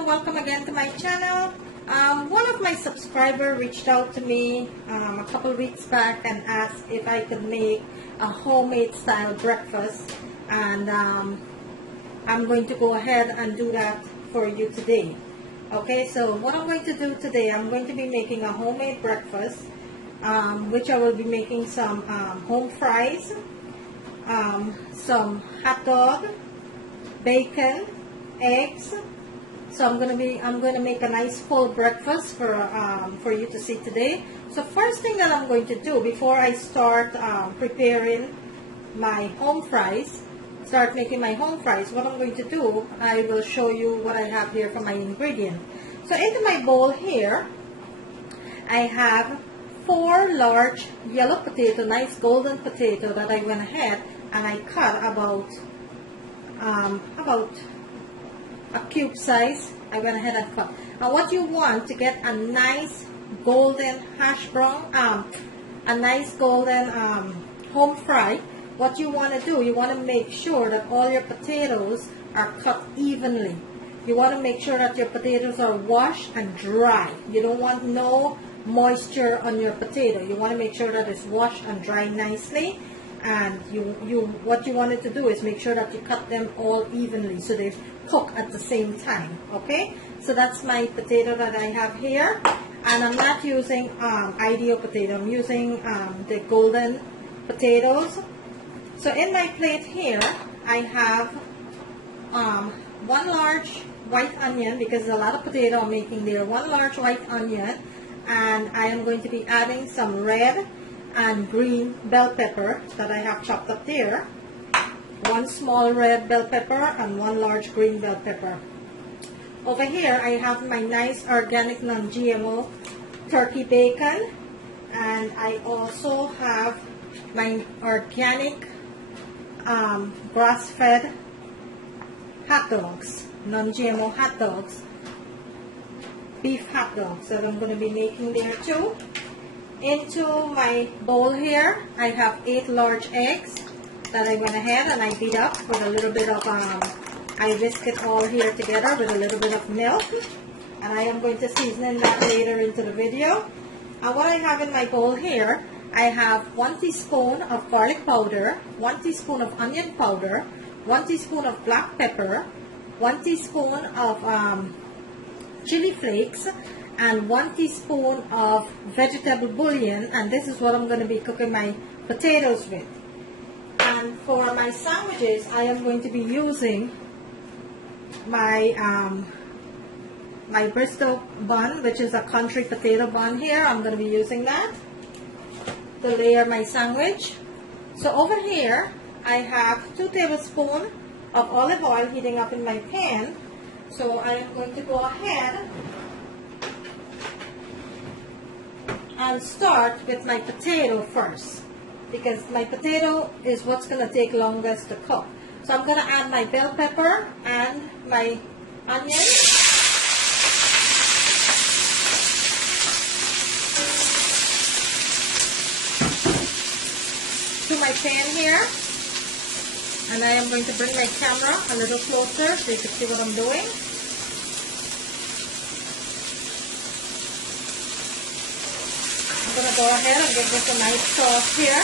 everyone, welcome again to my channel. One of my subscribers reached out to me a couple weeks back and asked if I could make a homemade style breakfast, and I'm going to go ahead and do that for you today. Okay, so what I'm going to do today, I'm going to be making a homemade breakfast, which I will be making some home fries, some hot dog, bacon, eggs. So I'm going to make a nice full breakfast for you to see today. So first thing that I'm going to do before I start preparing my home fries, what I'm going to do, I will show you what I have here for my ingredient. So into my bowl here, I have 4 large yellow potato, nice golden potato that I went ahead and I cut about a cube size. I went ahead and cut. And what you want to get a nice golden hash brown, a nice golden home fry, what you want to do, you want to make sure that all your potatoes are cut evenly. You want to make sure that your potatoes are washed and dry. You don't want no moisture on your potato. You want to make sure that it's washed and dry nicely. And what you wanted to do is make sure that you cut them all evenly so they cook at the same time. Okay, so that's my potato that I have here, and I'm not using ideal potato. I'm using the golden potatoes. So in my plate here, I have 1 large white onion, because there's a lot of potato I'm making there. 1 large white onion, and I am going to be adding some red and green bell pepper that I have chopped up there. 1 small red bell pepper and 1 large green bell pepper. Over here I have my nice organic non-GMO turkey bacon, and I also have my organic grass-fed hot dogs, non-GMO hot dogs, beef hot dogs that I'm going to be making there too. Into my bowl here, I have 8 large eggs that I went ahead and I beat up with a little bit of, I whisk it all here together with a little bit of milk, and I am going to season that later into the video. And what I have in my bowl here, I have 1 teaspoon of garlic powder, 1 teaspoon of onion powder, 1 teaspoon of black pepper, 1 teaspoon of chili flakes, and 1 teaspoon of vegetable bouillon, and this is what I'm going to be cooking my potatoes with. And for my sandwiches, I am going to be using my my Bristol bun, which is a country potato bun here. I'm going to be using that to layer my sandwich. So over here, I have 2 tablespoons of olive oil heating up in my pan. So I am going to go ahead and start with my potato first, because my potato is what's going to take longest to cook. So I'm going to add my bell pepper and my onion. To my pan here, and I am going to bring my camera a little closer so you can see what I'm doing. I'm going to go ahead and give this a nice sauce here.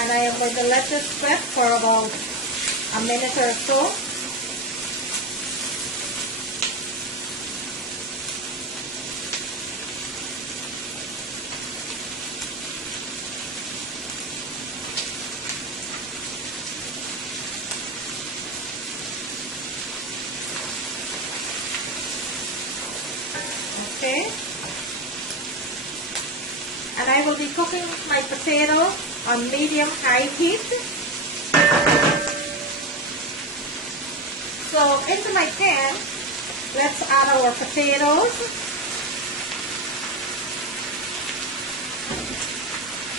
And I am going to let this sweat for about a minute or so. Okay, and I will be cooking my potato on medium-high heat. So into my pan, let's add our potatoes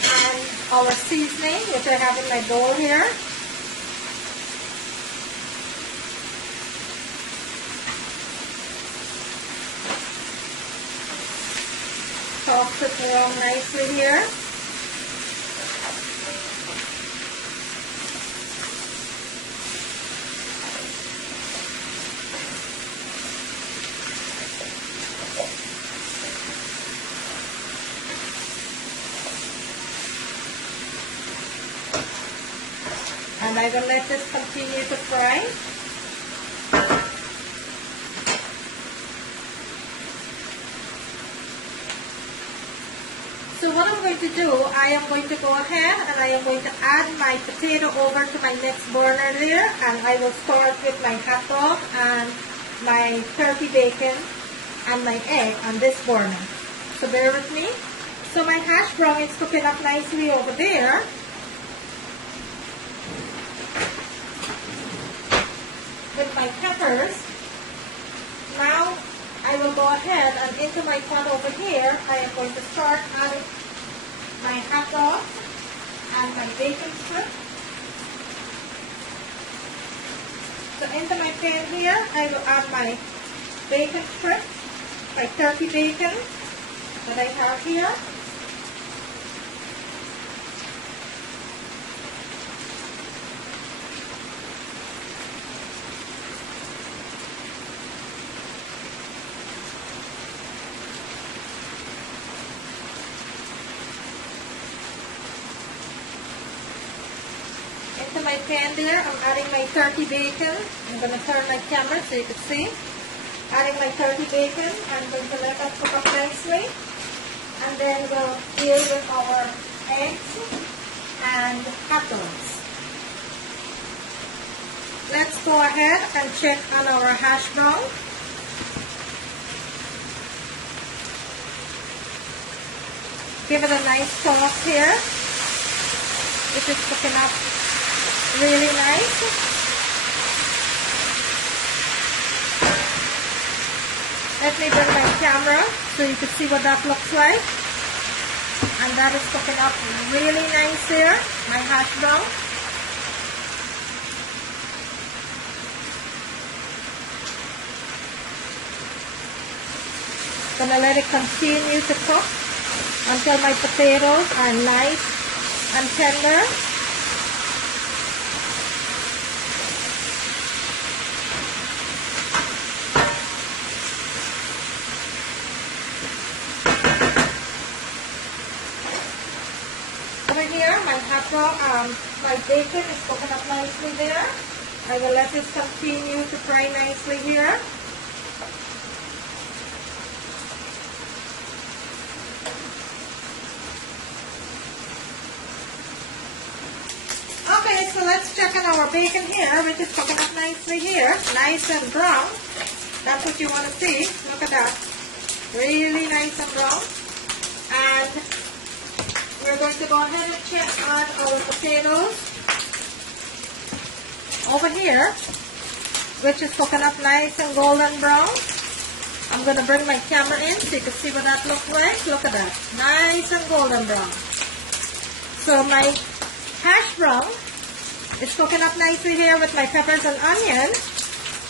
and our seasoning, which I have in my bowl here. Toss it around nicely here. And I will let this continue to fry. So what I'm going to do, I am going to go ahead and I am going to add my potato over to my next burner there, and I will start with my hot dog and my turkey bacon and my egg on this burner. So bear with me. So my hash brown is cooking up nicely over there. With my peppers. Now I will go ahead and into my pot over here, I am going to start adding my hot dog and my bacon strip. So into my pan here, I will add my bacon strip, my turkey bacon that I have here. Into my pan there, I'm adding my turkey bacon. I'm going to turn my camera so you can see. Adding my turkey bacon, I'm going to let that cook up nicely. And then we'll deal with our eggs and hot dogs. Let's go ahead and check on our hash brown. Give it a nice toss here. It is cooking up really nice. Let me bring my camera so you can see what that looks like. And that is cooking up really nice there, my hash brown. Gonna let it continue to cook until my potatoes are nice and tender. Over here, my hot dog, my bacon is cooking up nicely there. I will let this continue to fry nicely here. Okay, so let's check on our bacon here, which is cooking up nicely here. Nice and brown. That's what you want to see. Look at that. Really nice and brown. And we're going to go ahead and check on our potatoes over here, which is cooking up nice and golden brown. I'm going to bring my camera in so you can see what that looks like. Look at that. Nice and golden brown. So my hash brown is cooking up nicely here with my peppers and onion.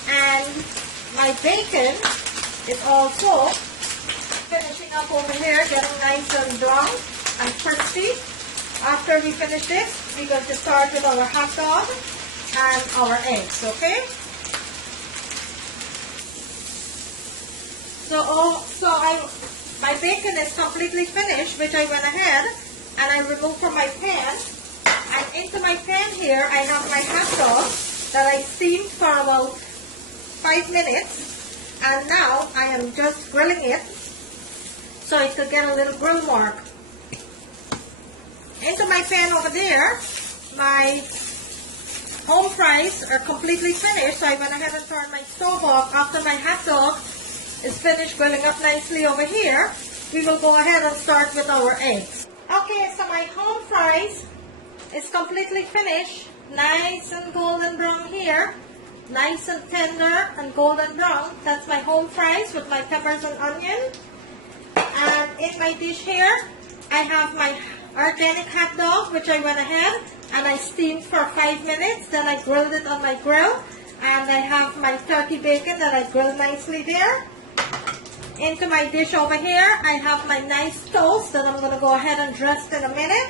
And my bacon is also finishing up over here, getting nice and brown and crispy. After we finish this, we're going to start with our hot dog and our eggs, okay? My bacon is completely finished, which I went ahead and I removed from my pan. And into my pan here, I have my hot dog that I steamed for about 5 minutes. And now I am just grilling it so it could get a little grill mark. Into my pan over there, my home fries are completely finished, so I went ahead and turned my stove off. After my hot dog is finished grilling up nicely over here, we will go ahead and start with our eggs. Okay, so my home fries is completely finished, nice and golden brown here, nice and tender and golden brown. That's my home fries with my peppers and onion. And in my dish here, I have my organic hot dog, which I went ahead and I steamed for 5 minutes. Then I grilled it on my grill. And I have my turkey bacon that I grilled nicely there. Into my dish over here, I have my nice toast that I'm going to go ahead and dress in a minute.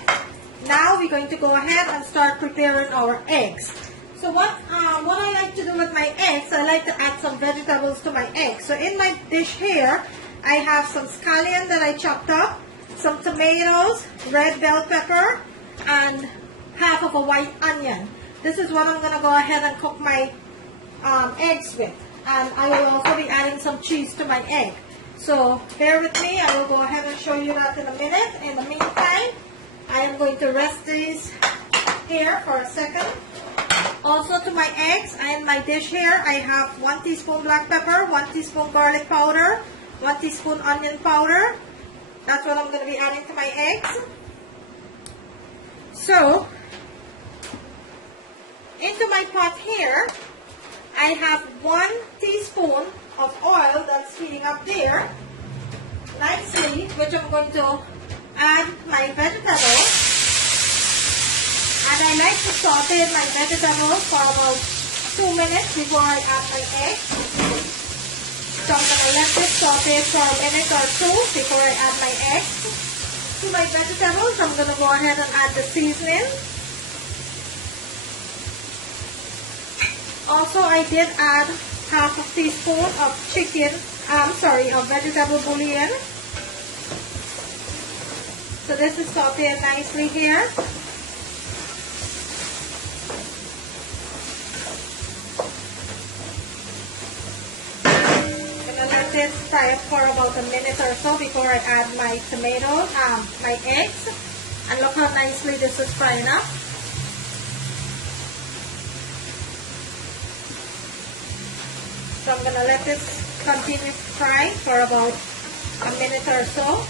Now we're going to go ahead and start preparing our eggs. So what I like to do with my eggs, I like to add some vegetables to my eggs. So in my dish here, I have some scallion that I chopped up, some tomatoes, red bell pepper, and half of a white onion. this is what I'm gonna go ahead and cook my eggs with. And I will also be adding some cheese to my egg. So bear with me, I will go ahead and show you that in a minute. In the meantime, I am going to rest these here for a second. Also to my eggs, in my dish here, I have 1 teaspoon black pepper, 1 teaspoon garlic powder, 1 teaspoon onion powder. That's what I'm going to be adding to my eggs. So, into my pot here, I have 1 teaspoon of oil that's heating up there nicely, which I'm going to add my vegetables. And I like to saute my vegetables for about 2 minutes before I add my eggs. So I'm going to let this saute for a minute or 2 before I add my eggs. To my vegetables, I'm going to go ahead and add the seasoning. Also, I did add half a teaspoon of of vegetable bouillon. So this is sauteed nicely here. This fry up for about a minute or so before I add my tomatoes, my eggs. And look how nicely this is frying up. So I'm gonna let this continue to fry for about a minute or so.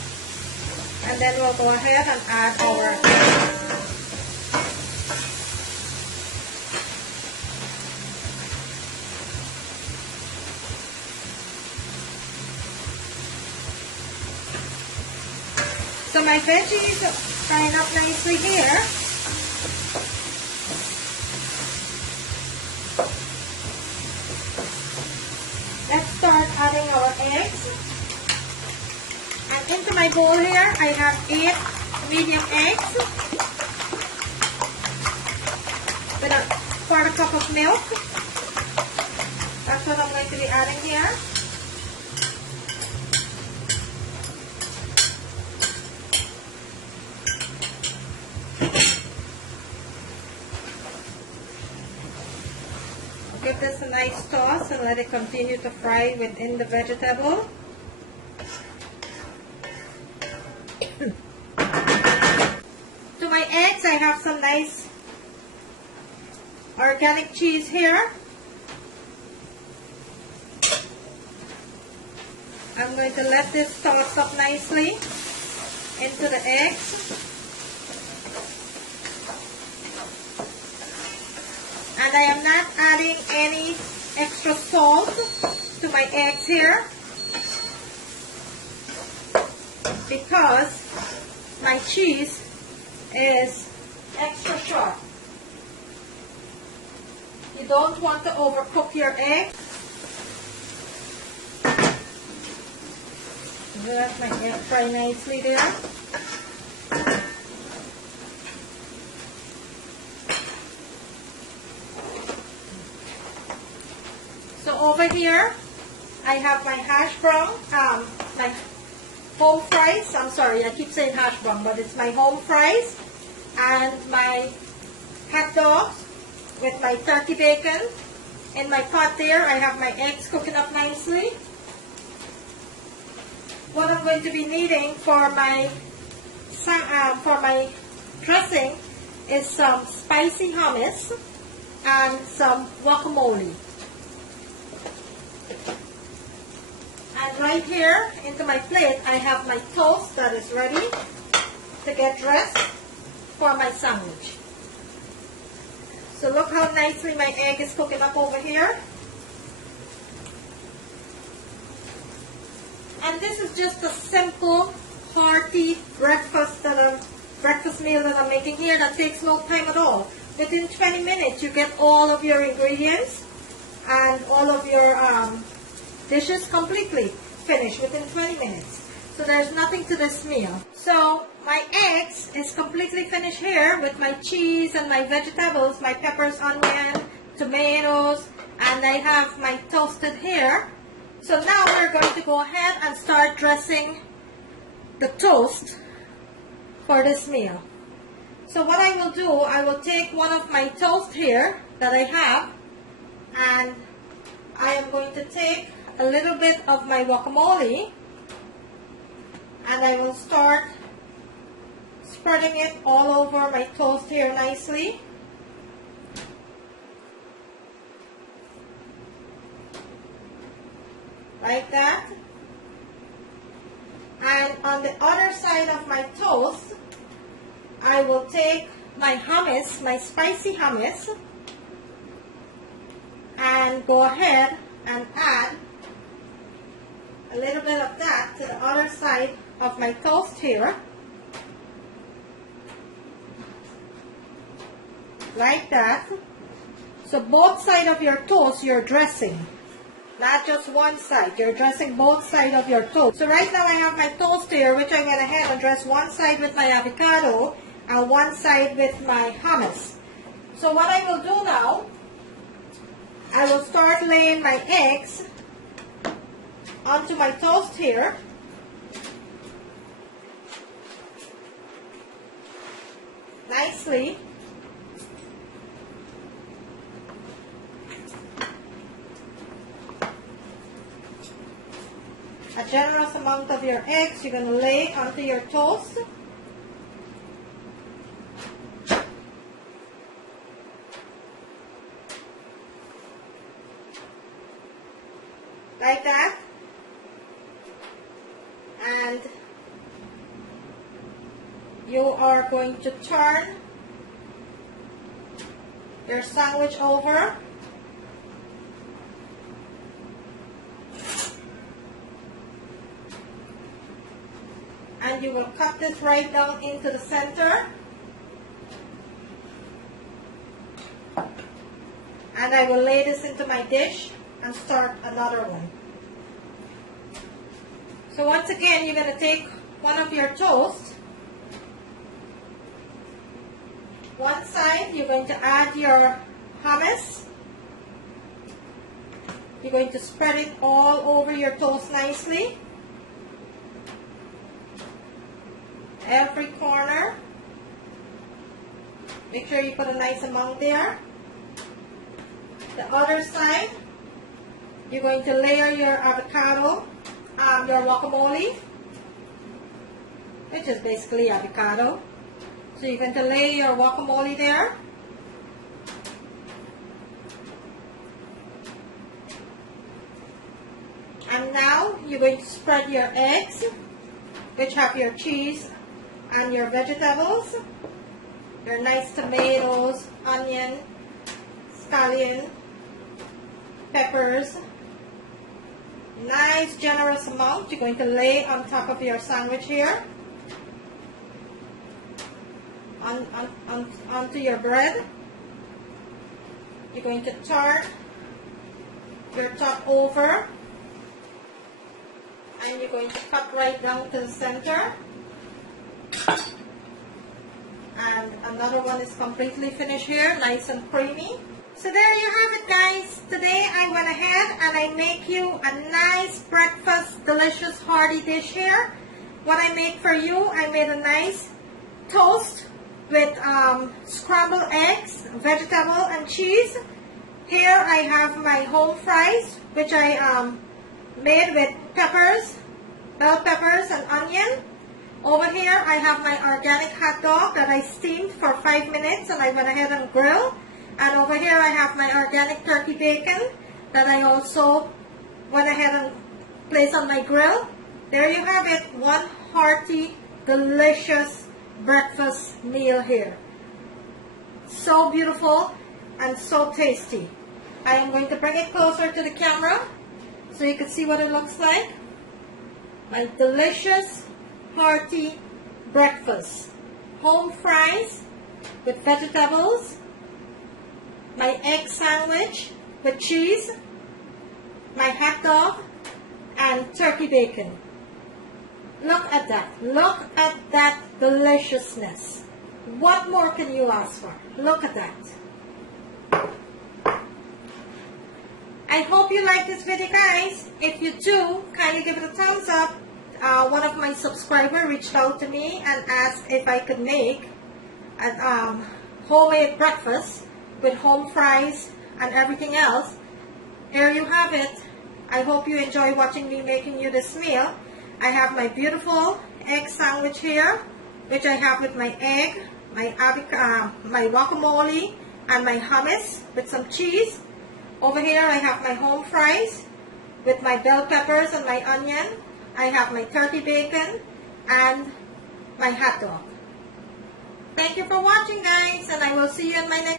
And then we'll go ahead and add our eggs. So my veggies are frying up nicely here. Let's start adding our eggs. And into my bowl here, I have 8 medium eggs with a 1/4 cup of milk. That's what I'm going to be adding here. Give this a nice toss and let it continue to fry within the vegetable. To my eggs, I have some nice organic cheese here. I'm going to let this toss up nicely into the eggs. And I am not adding any extra salt to my eggs here because my cheese is extra sharp. You don't want to overcook your egg. Let my egg fry nicely there. Over here, I have my hash brown, my home fries. I'm sorry, I keep saying hash brown, but it's my home fries and my hot dogs with my turkey bacon. In my pot there, I have my eggs cooking up nicely. What I'm going to be needing for my dressing is some spicy hummus and some guacamole. And right here into my plate, I have my toast that is ready to get dressed for my sandwich. So look how nicely my egg is cooking up over here. And this is just a simple, hearty breakfast meal that I'm making here that takes no time at all. Within 20 minutes, you get all of your ingredients and all of your dishes completely finished within 20 minutes. So there's nothing to this meal. So my eggs is completely finished here with my cheese and my vegetables, my peppers, onion, tomatoes, and I have my toasted here. So now we're going to go ahead and start dressing the toast for this meal. So what I will do, I will take one of my toast here that I have, and I am going to take a little bit of my guacamole, and I will start spreading it all over my toast here nicely. Like that. And on the other side of my toast, I will take my hummus, my spicy hummus, and go ahead and add a little bit of that to the other side of my toast here. Like that. So both sides of your toast you're dressing. Not just one side, you're dressing both sides of your toast. So right now I have my toast here, which I went ahead and dressed one side with my avocado and one side with my hummus. So what I will do now, I will start laying my eggs onto my toast here. Nicely. A generous amount of your eggs you're going to lay onto your toast. Like that. And you are going to turn your sandwich over. And you will cut this right down into the center. And I will lay this into my dish and start another one. So once again, you're going to take one of your toast. One side, you're going to add your hummus. You're going to spread it all over your toast nicely. Every corner. Make sure you put a nice amount there. The other side, you're going to layer your avocado, your guacamole, which is basically avocado. So you're going to lay your guacamole there. And now you're going to spread your eggs, which have your cheese and your vegetables, your nice tomatoes, onion, scallion, peppers. Nice generous amount you're going to lay on top of your sandwich here, onto your bread. You're going to turn your top over, and you're going to cut right down to the center. And another one is completely finished here, nice and creamy. So there you have it, guys. Today I went ahead and I make you a nice breakfast, delicious, hearty dish here. What I make for you, I made a nice toast with scrambled eggs, vegetable and cheese. Here I have my home fries, which I made with peppers, bell peppers and onion. Over here I have my organic hot dog that I steamed for 5 minutes and I went ahead and grilled. And over here I have my organic turkey bacon that I also went ahead and placed on my grill. There you have it, one hearty, delicious breakfast meal here. So beautiful and so tasty. I am going to bring it closer to the camera so you can see what it looks like. My delicious, hearty breakfast. Home fries with vegetables. My egg sandwich with cheese, my hot dog, and turkey bacon. Look at that. Look at that deliciousness. What more can you ask for? Look at that. I hope you like this video, guys. If you do, kindly give it a thumbs up. One of my subscribers reached out to me and asked if I could make homemade breakfast with home fries and everything else. Here you have it. I hope you enjoy watching me making you this meal. I have my beautiful egg sandwich here, which I have with my egg, my guacamole, and my hummus with some cheese. Over here I have my home fries with my bell peppers and my onion. I have my turkey bacon and my hot dog. Thank you for watching, guys, and I will see you in my next